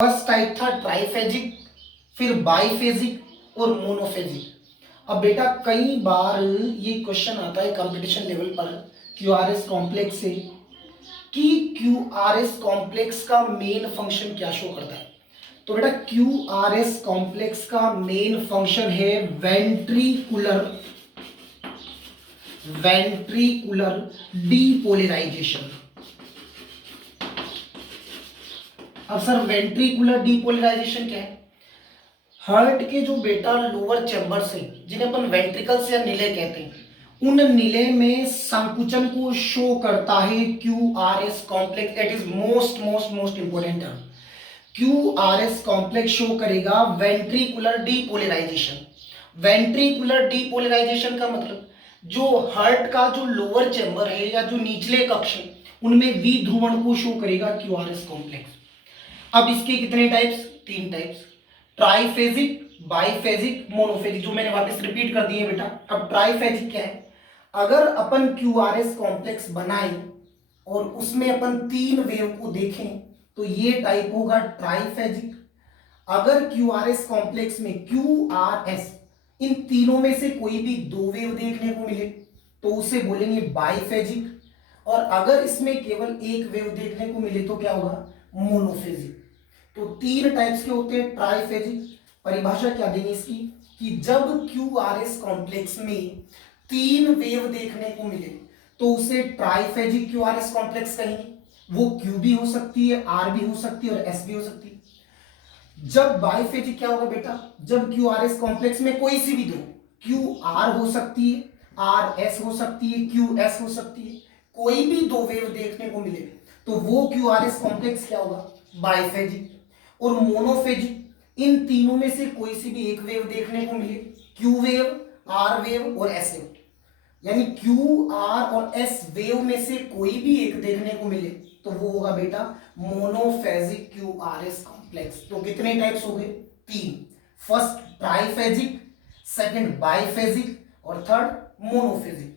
First type था triphasic, फिर biphasic और मोनोफेजिक। अब बेटा कई बार ये क्वेश्चन आता है कंपटीशन लेवल पर क्यूआरएस कॉम्प्लेक्स से कि क्यूआरएस कॉम्प्लेक्स का मेन फंक्शन क्या शो करता है। तो बेटा क्यूआरएस कॉम्प्लेक्स का मेन फंक्शन है वेंट्रिकुलर डीपोलराइजेशन। अब सर वेंट्रिकुलर डीपोलराइजेशन क्या है? हार्ट के जो बेटा लोअर चैम्बर्स हैं जिन्हें अपन वेंट्रिकल्स या निले कहते हैं, उन निले में संकुचन को शो करता है QRS complex. That is most most most important term. QRS complex show करेगा वेंट्रिकुलर डीपोलराइजेशन। वेंट्रिकुलर डीपोलराइजेशन का मतलब जो हार्ट का जो लोअर चैम्बर है या जो निचले कक्ष है उनमें विध्रुवण को शो करेगा क्यूआरएस कॉम्प्लेक्स। अब इसके कितने types? 3 types, triphasic, biphasic, monophasic, जो मैंने वापस रिपीट कर दिए बेटा। अब ट्राइफेजिक क्या है? अगर अपन क्यूआरएस कॉम्प्लेक्स बनाए और उसमें अपन 3 वेव को देखें तो ये टाइप होगा ट्राइफेजिक। अगर क्यूआरएस कॉम्प्लेक्स में क्यूआरएस इन तीनों में से कोई भी 2 वेव देखने को मिले तो उसे बोलेंगे बाईफेजिक। और अगर इसमें केवल 1 वेव देखने को मिले तो क्या होगा? मोनोफेजिक। तो 3 टाइप्स के होते हैं ट्राइफेजिक। परिभाषा क्या देंगे इसकी कि जब क्यूआरएस कॉम्प्लेक्स में 3 वेव देखने को मिले तो उसे ट्राइफेजिक क्यूआरएस कॉम्प्लेक्स कहेंगे। वो क्यू भी हो सकती है, आर भी हो सकती है और एस भी हो सकती है। जब बाईफेजिक क्या होगा बेटा? जब क्यूआरएस कॉम्प्लेक्स में कोई सी भी 2, क्यू आर हो सकती है, आर एस हो सकती है, क्यू एस हो सकती है, कोई भी 2 वेव देखने को मिले तो वो क्यूआरएस कॉम्प्लेक्स क्या होगा? बाईफेजिक। और मोनोफेजिक, इन तीनों में से कोई सी भी एक वेव देखने को मिले, क्यू वेव, आर वेव और एस वेव, यानी क्यू आर और एस वेव में से कोई भी एक देखने को मिले तो वो होगा बेटा मोनोफेजिक क्यूआरएस कॉम्प्लेक्स। तो कितने टाइप्स हो गए? 3। फर्स्ट ट्राइफेजिक, सेकंड बाईफेजिक और थर्ड मोनोफेजिक।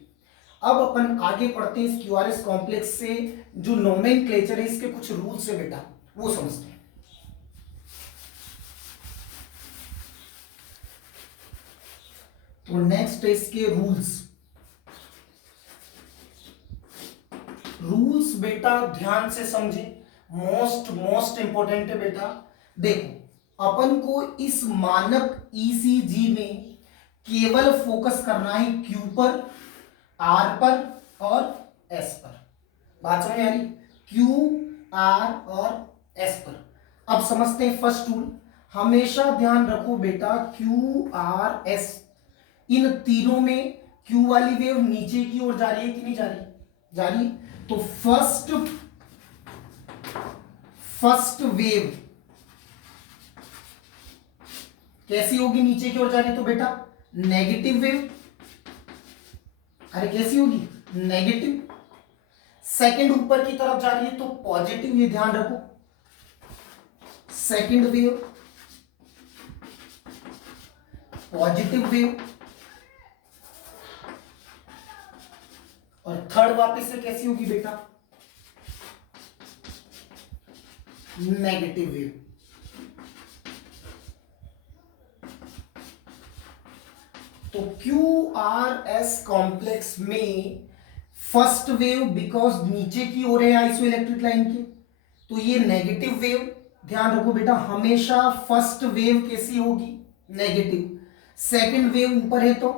अब अपन आगे पढ़ते हैं इस क्यूआरएस कॉम्प्लेक्स से जो नोमेनक्लेचर है इसके कुछ रूल्स है बेटा वो समझते हैं। तो नेक्स्ट है इसके रूल्स बेटा ध्यान से समझे, मोस्ट मोस्ट इंपॉर्टेंट है बेटा। देखो अपन को इस मानक ईसीजी में केवल फोकस करना है क्यू पर, आर पर और एस पर। बात समझ में आ रही? क्यू, आर और एस पर। अब समझते हैं फर्स्ट रूल। हमेशा ध्यान रखो बेटा क्यू आर एस इन तीनों में क्यू वाली वेव नीचे की ओर जा रही है कि नहीं जा रही? जा रही है। तो फर्स्ट वेव कैसी होगी? नीचे की ओर जा रही है तो बेटा नेगेटिव वेव। अरे कैसी होगी? नेगेटिव। सेकंड ऊपर की तरफ जा रही है तो पॉजिटिव, ये ध्यान रखो। सेकंड वेव पॉजिटिव वेव और थर्ड वापस से कैसी होगी बेटा? Negative wave. तो क्यू आर एस कॉम्प्लेक्स में फर्स्ट वेव बिकॉज नीचे की ओर है आइसोइलेक्ट्रिक लाइन की तो ये नेगेटिव वेव। ध्यान रखो बेटा हमेशा फर्स्ट वेव कैसी होगी? नेगेटिव। सेकंड वेव ऊपर है तो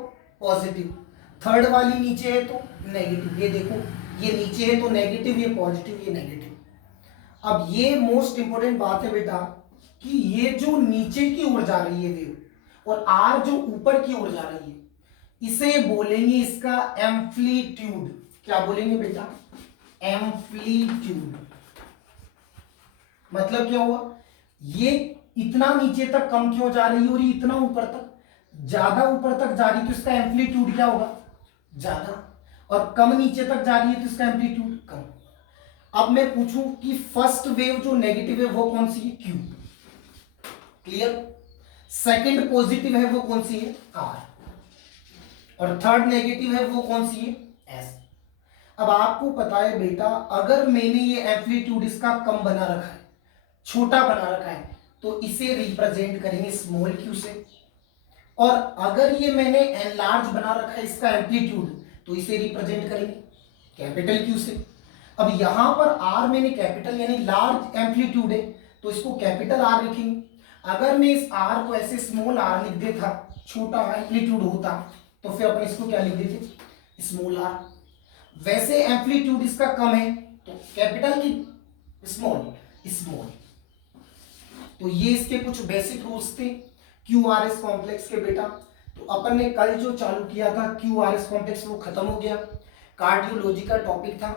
पॉजिटिव, थर्ड वाली नीचे है तो नेगेटिव। ये देखो ये नीचे है तो नेगेटिव, ये पॉजिटिव, ये नेगेटिव। अब ये मोस्ट इंपॉर्टेंट बात है बेटा कि ये जो नीचे की ओर जा रही है वेव और आर जो ऊपर की ओर जा रही है इसे बोलेंगे इसका एम्पलीट्यूड। क्या बोलेंगे बेटा? एम्पलीट्यूड। मतलब क्या हुआ? ये इतना नीचे तक कम क्यों जा रही है और ये इतना ऊपर तक, ज्यादा ऊपर तक जा रही है तो इसका एम्पलीट्यूड क्या होगा? ज्यादा। और कम नीचे तक जा रही है तो इसका एम्पलीट्यूड कम। अब मैं पूछूं कि फर्स्ट वेव जो नेगेटिव है वो कौन सी है? क्यू। क्लियर? सेकंड पॉजिटिव है वो कौन सी है? आर। और थर्ड नेगेटिव है वो कौन सी है? एस। अब आपको पता है बेटा अगर मैंने ये एम्पलीट्यूड इसका कम बना रखा है, छोटा बना रखा है, तो इसे रिप्रेजेंट करेंगे स्मॉल क्यू से। और अगर ये मैंने एनलार्ज बना रखा है इसका एम्पलीट्यूड, तो इसे रिप्रेजेंट करेंगे कैपिटल क्यू से। अब यहां पर आर मैंने कैपिटल यानी लार्ज एम्पलीट्यूड है, तो इसको कैपिटल आर लिखेंगे। अगर मैं इस आर को ऐसे स्मॉल आर लिख देता, छोटा एम्पलीट्यूड होता, तो फिर अपन इसको क्या लिख देते, स्मॉल आर। वैसे एम्पलीट्यूड इसका कम है, तो कैपिटल की स्मॉल, स्मॉल। तो ये इसके कुछ बेसिक रूल्स थे क्यू आर एस कॉम्प्लेक्स के बेटा। तो अपन ने कल जो चालू किया था क्यू आर एस कॉम्प्लेक्स वो खत्म हो गया। कार्डियोलॉजी का टॉपिक था,